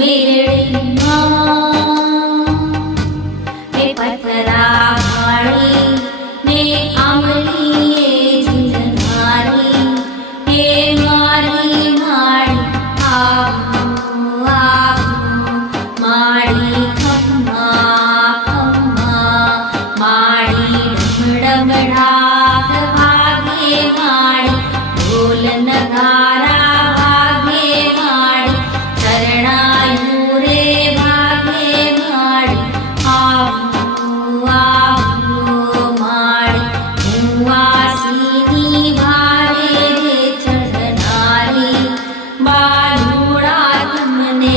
મેળડીમાં એ પથરા વાળી ને આંબલીએ ઝૂલનારી હે મારી માળી આવો આવો માળી ખમ્મા ખમ્મા માળી ડમડાટ વાગે માળી ઢોલ નગારા વાગે માળી શરણાયું રે વાગે માળી આવો આવો માળી હું વાસીની ભારે રે ચઢનારી બાલુડા તમને